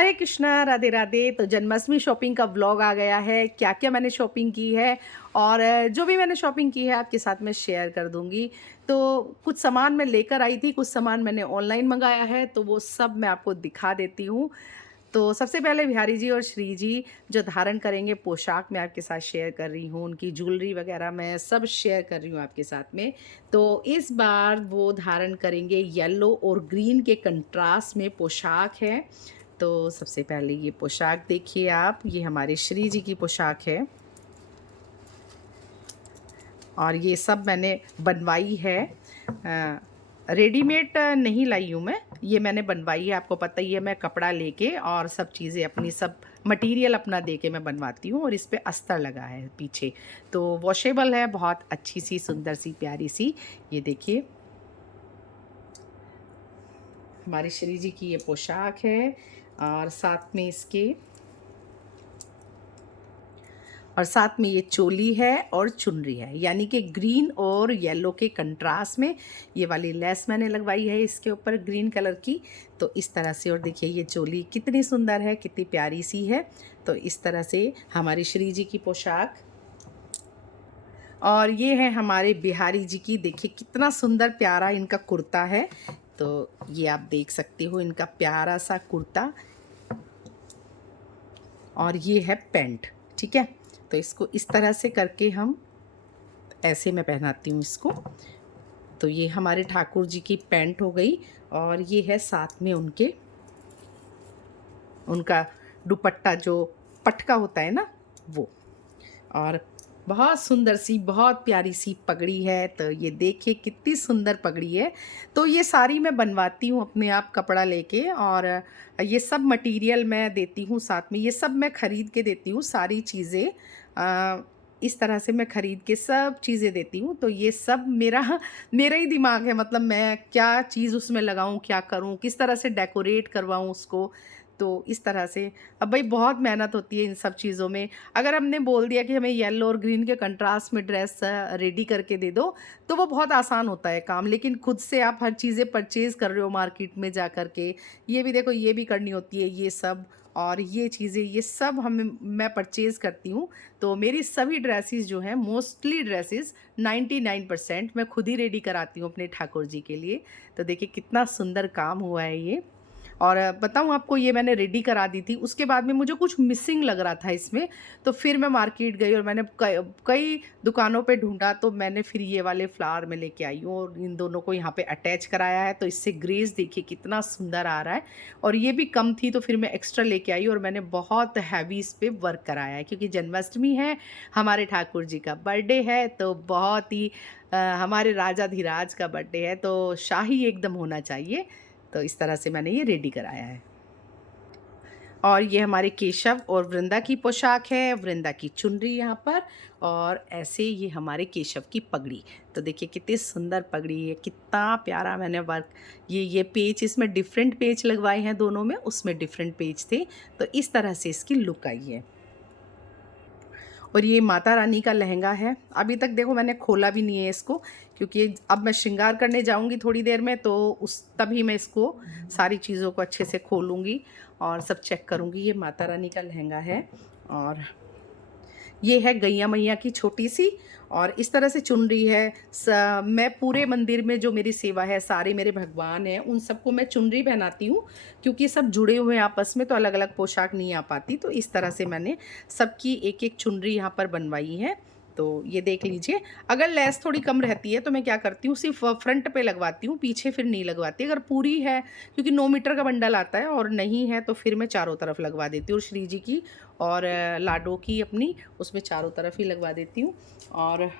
हरे कृष्णा, राधे राधे। तो जन्माष्टमी शॉपिंग का व्लॉग आ गया है। क्या क्या मैंने शॉपिंग की है और जो भी मैंने शॉपिंग की है आपके साथ में शेयर कर दूंगी। तो कुछ सामान मैं लेकर आई थी, कुछ सामान मैंने ऑनलाइन मंगाया है, तो वो सब मैं आपको दिखा देती हूँ। तो सबसे पहले बिहारी जी और श्री जी जो धारण करेंगे पोशाक मैं आपके साथ शेयर कर रही हूँ, उनकी ज्वेलरी वगैरह मैं सब शेयर कर रही हूँ आपके साथ में। तो इस बार वो धारण करेंगे येलो और ग्रीन के कंट्रास्ट में पोशाक है। तो सबसे पहले ये पोशाक देखिए आप, ये हमारे श्री जी की पोशाक है और ये सब मैंने बनवाई है। रेडीमेड नहीं लाई हूँ मैं, ये मैंने बनवाई है। आपको पता ही है मैं कपड़ा लेके और सब चीज़ें अपनी सब मटेरियल अपना दे के मैं बनवाती हूँ और इस पे अस्तर लगा है पीछे। तो वॉशेबल है, बहुत अच्छी सी सुंदर सी प्यारी सी। ये देखिए हमारी श्री जी की ये पोशाक है और साथ में ये चोली है और चुनरी है, यानी कि ग्रीन और येलो के कंट्रास्ट में ये वाली लेस मैंने लगवाई है इसके ऊपर ग्रीन कलर की। तो इस तरह से, और देखिए ये चोली कितनी सुंदर है, कितनी प्यारी सी है। तो इस तरह से हमारी श्री जी की पोशाक। और ये है हमारे बिहारी जी की, देखिए कितना सुंदर प्यारा इनका कुर्ता है। तो ये आप देख सकते हो इनका प्यारा सा कुर्ता और ये है पैंट। ठीक है, तो इसको इस तरह से करके हम ऐसे मैं पहनाती हूँ इसको। तो ये हमारे ठाकुर जी की पैंट हो गई और ये है साथ में उनका दुपट्टा जो पटका होता है ना वो। और बहुत सुंदर सी, बहुत प्यारी सी पगड़ी है। तो ये देखिए कितनी सुंदर पगड़ी है। तो ये सारी मैं बनवाती हूँ अपने आप कपड़ा लेके और ये सब मटेरियल मैं देती हूँ साथ में, ये सब मैं ख़रीद के देती हूँ सारी चीज़ें। इस तरह से मैं ख़रीद के सब चीज़ें देती हूँ। तो ये सब मेरा ही दिमाग है, मतलब मैं क्या चीज़ उसमें लगाऊँ, क्या करूँ, किस तरह से डेकोरेट करवाऊँ उसको। तो इस तरह से अब भाई बहुत मेहनत होती है इन सब चीज़ों में। अगर हमने बोल दिया कि हमें येलो और ग्रीन के कंट्रास्ट में ड्रेस रेडी करके दे दो, तो वो बहुत आसान होता है काम। लेकिन खुद से आप हर चीज़ें परचेज़ कर रहे हो मार्केट में जा कर के, ये भी देखो ये भी करनी होती है ये सब, और ये चीज़ें ये सब मैं परचेज़ करती हूँ। तो मेरी सभी ड्रेसेस जो हैं, मोस्टली ड्रेसेस 99% मैं खुद ही रेडी कराती हूँ अपने ठाकुर जी के लिए। तो देखिए कितना सुंदर काम हुआ है ये। और बताऊँ आपको, ये मैंने रेडी करा दी थी, उसके बाद में मुझे कुछ मिसिंग लग रहा था इसमें। तो फिर मैं मार्केट गई और मैंने कई कई दुकानों पे ढूँढा, तो मैंने फिर ये वाले फ्लावर में लेके आई हूँ और इन दोनों को यहाँ पे अटैच कराया है। तो इससे ग्रेस देखिए कितना सुंदर आ रहा है। और ये भी कम थी तो फिर मैं एक्स्ट्रा लेके आई और मैंने बहुत हैवी इस पे वर्क कराया है, क्योंकि जन्माष्टमी है, हमारे ठाकुर जी का बर्थडे है। तो बहुत ही हमारे राजाधिराज का बर्थडे है, तो शाही एकदम होना चाहिए। तो इस तरह से मैंने ये रेडी कराया है। और ये हमारे केशव और वृंदा की पोशाक है, वृंदा की चुनरी यहाँ पर, और ऐसे ये हमारे केशव की पगड़ी। तो देखिए कितनी सुंदर पगड़ी है, कितना प्यारा मैंने वर्क। ये पेच, इसमें डिफरेंट पेच लगवाए हैं दोनों में, उसमें डिफरेंट पेच थे। तो इस तरह से इसकी लुक आई है। और ये माता रानी का लहंगा है। अभी तक देखो मैंने खोला भी नहीं है इसको, क्योंकि अब मैं श्रृंगार करने जाऊंगी थोड़ी देर में, तो उस तभी मैं इसको सारी चीज़ों को अच्छे से खोलूँगी और सब चेक करूँगी। ये माता रानी का लहंगा है और ये है गैया मैया की छोटी सी, और इस तरह से चुनरी है। मैं पूरे मंदिर में जो मेरी सेवा है, सारे मेरे भगवान हैं, उन सबको मैं चुनरी पहनाती हूँ, क्योंकि सब जुड़े हुए हैं आपस में, तो अलग अलग पोशाक नहीं आ पाती। तो इस तरह से मैंने सबकी एक एक चुनरी यहाँ पर बनवाई है। तो ये देख लीजिए। अगर लेस थोड़ी कम रहती है तो मैं क्या करती हूँ, सिर्फ फ्रंट पे लगवाती हूँ, पीछे फिर नहीं लगवाती। अगर पूरी है, क्योंकि 9 मीटर का बंडल आता है, और नहीं है तो फिर मैं चारों तरफ लगवा देती हूँ। श्री जी की और लाडो की अपनी, उसमें चारों तरफ ही लगवा देती हूँ। और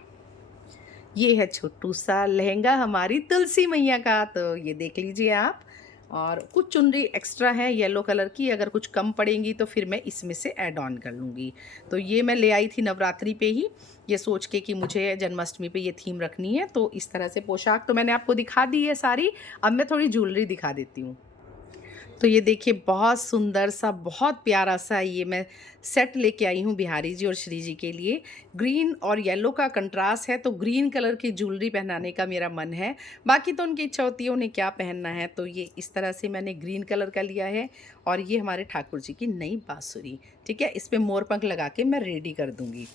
ये है छोटू सा लहंगा हमारी तुलसी मैया का, तो ये देख लीजिए आप। और कुछ चुनरी एक्स्ट्रा है येलो कलर की, अगर कुछ कम पड़ेंगी तो फिर मैं इसमें से ऐड ऑन कर लूँगी। तो ये मैं ले आई थी नवरात्रि पे ही, ये सोच के कि मुझे जन्माष्टमी पे ये थीम रखनी है। तो इस तरह से पोशाक तो मैंने आपको दिखा दी है सारी। अब मैं थोड़ी ज्वेलरी दिखा देती हूँ। तो ये देखिए बहुत सुंदर सा, बहुत प्यारा सा ये मैं सेट लेके आई हूँ बिहारी जी और श्री जी के लिए। ग्रीन और येलो का कंट्रास्ट है, तो ग्रीन कलर की ज्वेलरी पहनाने का मेरा मन है। बाकी तो उनकी इच्छा होती है उन्हें क्या पहनना है, तो ये इस तरह से मैंने ग्रीन कलर का लिया है। और ये हमारे ठाकुर जी की नई बांसुरी, ठीक है, इस पर मोर पंख लगा के मैं रेडी कर दूँगी।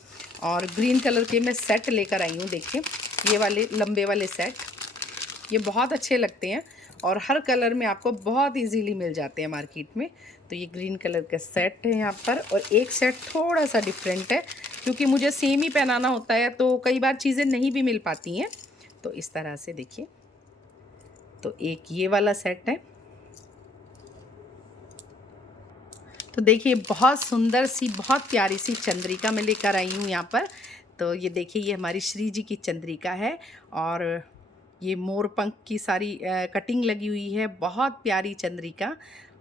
और ग्रीन कलर के मैं सेट लेकर आई हूँ, देखिए ये वाले लंबे वाले सेट, ये बहुत अच्छे लगते हैं और हर कलर में आपको बहुत इजीली मिल जाते हैं मार्केट में। तो ये ग्रीन कलर का सेट है यहाँ पर, और एक सेट थोड़ा सा डिफरेंट है क्योंकि मुझे सेम ही पहनाना होता है, तो कई बार चीज़ें नहीं भी मिल पाती हैं। तो इस तरह से देखिए, तो एक ये वाला सेट है। तो देखिए बहुत सुंदर सी, बहुत प्यारी सी चंद्रिका मैं लेकर आई हूँ यहाँ पर। तो ये देखिए ये हमारी श्री जी की चंद्रिका है, और ये मोर पंख की सारी कटिंग लगी हुई है, बहुत प्यारी चंद्रिका।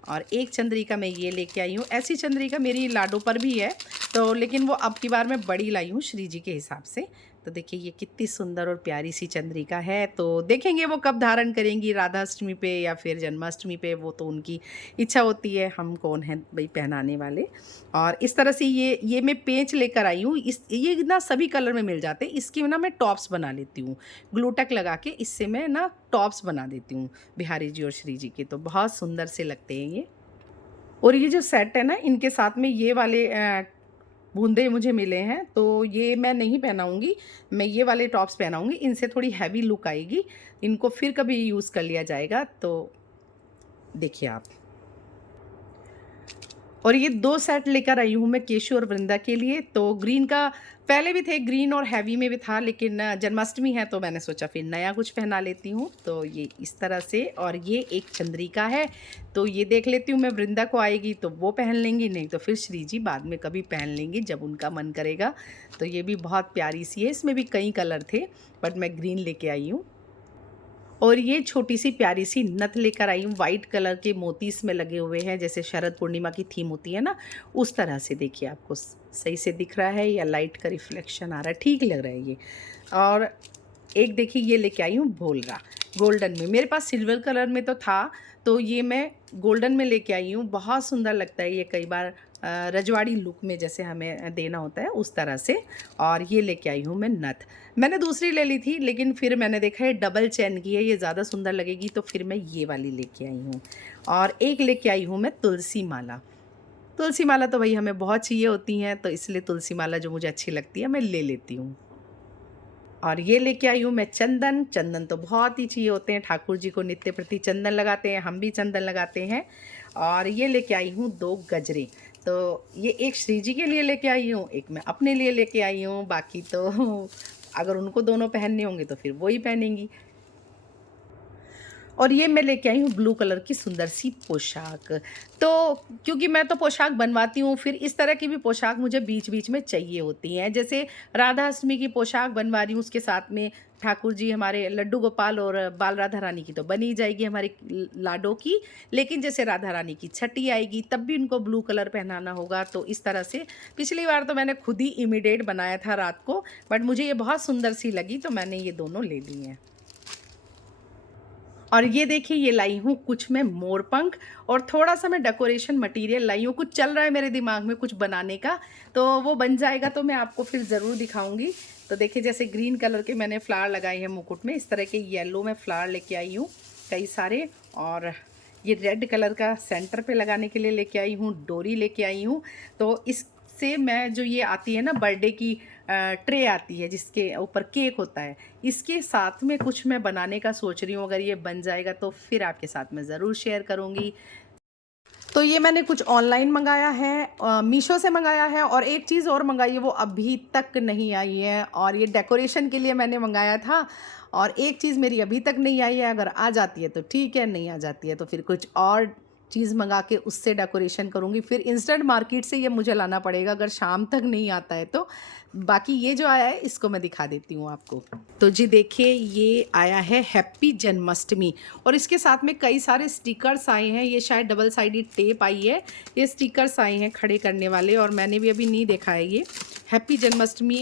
और एक चंद्रिका मैं ये लेके आई हूँ, ऐसी चंद्रिका मेरी लाडो पर भी है, तो लेकिन वो अब की बार मैं बड़ी लाई हूँ श्री जी के हिसाब से। तो देखिए ये कितनी सुंदर और प्यारी सी चंद्रिका है। तो देखेंगे वो कब धारण करेंगी, राधा अष्टमी पे या फिर जन्माष्टमी पे, वो तो उनकी इच्छा होती है, हम कौन हैं भाई पहनाने वाले। और इस तरह से ये मैं पेंच लेकर आई हूँ, ये ना सभी कलर में मिल जाते हैं। इसकी ना मैं टॉप्स बना लेती हूँ, ग्लूटक लगा के इससे मैं ना टॉप्स बना देती हूँ बिहारी जी और श्री जी के, तो बहुत सुंदर से लगते हैं ये। और ये जो सेट है ना, इनके साथ में ये वाले बूंदे मुझे मिले हैं, तो ये मैं नहीं पहनाऊँगी, मैं ये वाले टॉप्स पहनाऊँगी। इनसे थोड़ी हैवी लुक आएगी, इनको फिर कभी यूज़ कर लिया जाएगा। तो देखिए आप, और ये 2 सेट लेकर आई हूँ मैं केशु और वृंदा के लिए। तो ग्रीन का पहले भी थे, ग्रीन और हैवी में भी था, लेकिन जन्माष्टमी है तो मैंने सोचा फिर नया कुछ पहना लेती हूँ। तो ये इस तरह से, और ये एक चंद्रिका है, तो ये देख लेती हूँ मैं, वृंदा को आएगी तो वो पहन लेंगी, नहीं तो फिर श्री जी बाद में कभी पहन लेंगी जब उनका मन करेगा। तो ये भी बहुत प्यारी सी है, इसमें भी कई कलर थे बट मैं ग्रीन लेके आई हूँ। और ये छोटी सी प्यारी सी नथ लेकर आई हूँ, वाइट कलर के मोती इसमें लगे हुए हैं, जैसे शरद पूर्णिमा की थीम होती है ना, उस तरह से। देखिए आपको सही से दिख रहा है या लाइट का रिफ्लेक्शन आ रहा है, ठीक लग रहा है ये। और एक देखिए ये लेके आई हूँ भोलरा, गोल्डन में, मेरे पास सिल्वर कलर में तो था, तो ये मैं गोल्डन में लेके आई हूँ। बहुत सुंदर लगता है ये, कई बार रजवाड़ी लुक में जैसे हमें देना होता है उस तरह से। और ये लेके आई हूँ मैं नथ, मैंने दूसरी ले ली थी लेकिन फिर मैंने देखा है डबल चैन की है, ये ज़्यादा सुंदर लगेगी, तो फिर मैं ये वाली लेके आई हूँ। और एक लेके आई हूँ मैं तुलसी माला। तुलसी माला तो भाई हमें बहुत चाहिए होती हैं, तो इसलिए तुलसी माला जो मुझे अच्छी लगती है मैं ले लेती हूँ। और ये लेके आई हूँ मैं चंदन। चंदन तो बहुत ही चाहिए होते हैं, ठाकुर जी को नित्य प्रति चंदन लगाते हैं, हम भी चंदन लगाते हैं। और ये लेके आई हूँ 2 गजरे, तो ये एक श्री जी के लिए लेके आई हूँ, एक मैं अपने लिए लेके आई हूँ। बाकी तो अगर उनको दोनों पहनने होंगे तो फिर वो ही पहनेंगी। और ये मैं लेके आई हूँ ब्लू कलर की सुंदर सी पोशाक। तो क्योंकि मैं तो पोशाक बनवाती हूँ, फिर इस तरह की भी पोशाक मुझे बीच बीच में चाहिए होती हैं। जैसे राधा अष्टमी की पोशाक बनवा रही हूँ, उसके साथ में ठाकुर जी हमारे लड्डू गोपाल और बाल राधा रानी की तो बनी जाएगी हमारी लाडो की, लेकिन जैसे राधा रानी की छठी आएगी तब भी उनको ब्लू कलर पहनाना होगा। तो इस तरह से पिछली बार तो मैंने खुद ही इमिडिएट बनाया था रात को, बट मुझे ये बहुत सुंदर सी लगी तो मैंने ये दोनों ले ली हैं। और ये देखिए ये लाई हूँ कुछ मैं मोर पंख, और थोड़ा सा मैं डेकोरेशन मटेरियल लाई हूँ, कुछ चल रहा है मेरे दिमाग में कुछ बनाने का, तो वो बन जाएगा तो मैं आपको फिर ज़रूर दिखाऊंगी। तो देखिए जैसे ग्रीन कलर के मैंने फ्लावर लगाए हैं मुकुट में, इस तरह के येलो में फ्लावर लेके आई हूँ कई सारे। और ये रेड कलर का सेंटर पे लगाने के लिए लेके आई हूँ, डोरी लेके आई हूँ। तो इससे मैं जो ये आती है ना बर्थडे की ट्रे आती है जिसके ऊपर केक होता है, इसके साथ में कुछ मैं बनाने का सोच रही हूँ। अगर ये बन जाएगा तो फिर आपके साथ मैं ज़रूर शेयर करूँगी। तो ये मैंने कुछ ऑनलाइन मंगाया है, मीशो से मंगाया है, और एक चीज़ और मंगाई है वो अभी तक नहीं आई है, और ये डेकोरेशन के लिए मैंने मंगाया था। और एक चीज़ मेरी अभी तक नहीं आई है, अगर आ जाती है तो ठीक है, नहीं आ जाती है तो फिर कुछ और चीज़ मंगा के उससे डेकोरेशन करूँगी। फिर इंस्टेंट मार्केट से ये मुझे लाना पड़ेगा अगर शाम तक नहीं आता है तो। बाकी ये जो आया है इसको मैं दिखा देती हूँ आपको। तो जी देखिए ये आया है हैप्पी जन्माष्टमी, और इसके साथ में कई सारे स्टिकर्स आए हैं। ये शायद डबल साइडेड टेप आई है, ये स्टिकर्स आए हैं खड़े करने वाले, और मैंने भी अभी नहीं देखा है ये। हैप्पी जन्माष्टमी,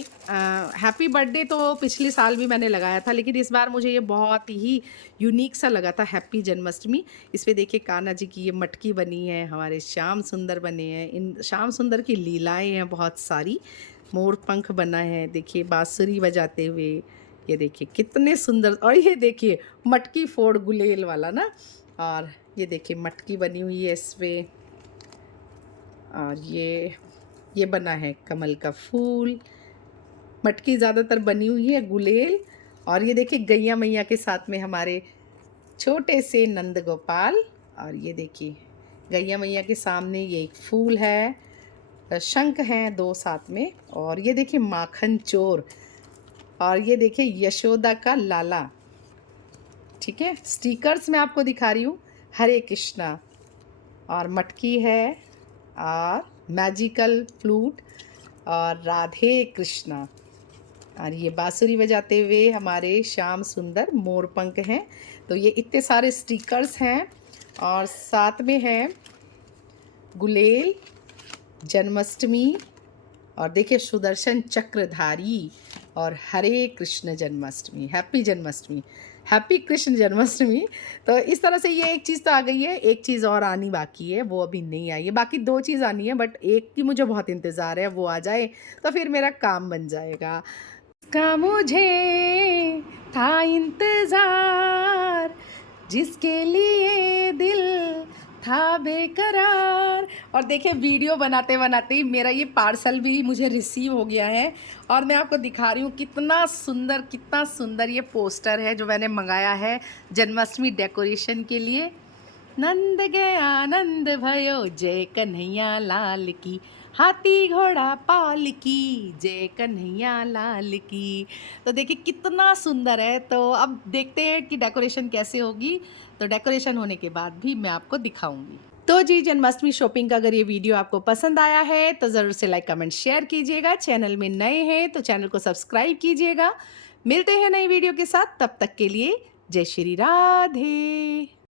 हैप्पी बर्थडे तो पिछले साल भी मैंने लगाया था, लेकिन इस बार मुझे ये बहुत ही यूनिक सा लगा था, हैप्पी जन्माष्टमी। इस पे देखिए कान्हा जी की ये मटकी बनी है, हमारे श्याम सुंदर बने हैं, इन श्याम सुंदर की लीलाएं हैं बहुत सारी, मोर पंख बना है, देखिए बांसुरी बजाते हुए, ये देखिए कितने सुंदर। और ये देखिए मटकी फोड़ गुलेल वाला ना, और ये देखिए मटकी बनी हुई है इस पे, और ये बना है कमल का फूल। मटकी ज़्यादातर बनी हुई है गुलेल। और ये देखिए गैया मैया के साथ में हमारे छोटे से नंद गोपाल। और ये देखिए गैया मैया के सामने ये एक फूल है, शंख हैं 2 साथ में। और ये देखिए माखन चोर, और ये देखिए यशोदा का लाला। ठीक है, स्टिकर्स मैं आपको दिखा रही हूँ, हरे कृष्णा, और मटकी है, और मैजिकल फ्लूट, और राधे कृष्णा, और ये बांसुरी बजाते हुए हमारे श्याम सुंदर मोरपंख हैं। तो ये इतने सारे स्टिकर्स हैं, और साथ में है गुलेल, जन्माष्टमी, और देखिए सुदर्शन चक्रधारी, और हरे कृष्ण जन्माष्टमी, हैप्पी जन्माष्टमी, हैप्पी कृष्ण जन्माष्टमी। तो इस तरह से ये एक चीज़ तो आ गई है, एक चीज़ और आनी बाकी है, वो अभी नहीं आई है। बाकी 2 चीज़ आनी है, बट एक की मुझे बहुत इंतज़ार है, वो आ जाए तो फिर मेरा काम बन जाएगा। का मुझे था इंतज़ार, जिसके लिए दिल था बेकरार। और देखिए वीडियो बनाते बनाते ही मेरा ये पार्सल भी मुझे रिसीव हो गया है, और मैं आपको दिखा रही हूँ कितना सुंदर ये पोस्टर है जो मैंने मंगाया है जन्माष्टमी डेकोरेशन के लिए। नंद गया नंद भयो, जय कन्हैया लाल की, हाथी घोड़ा पाल की, जय कन्हैया लाल की। तो देखिए कितना सुंदर है। तो अब देखते हैं कि डेकोरेशन कैसे होगी, तो डेकोरेशन होने के बाद भी मैं आपको दिखाऊंगी। तो जी, जन्माष्टमी शॉपिंग का अगर ये वीडियो आपको पसंद आया है तो ज़रूर से लाइक कमेंट शेयर कीजिएगा। चैनल में नए हैं तो चैनल को सब्सक्राइब कीजिएगा। मिलते हैं नई वीडियो के साथ, तब तक के लिए जय श्री राधे।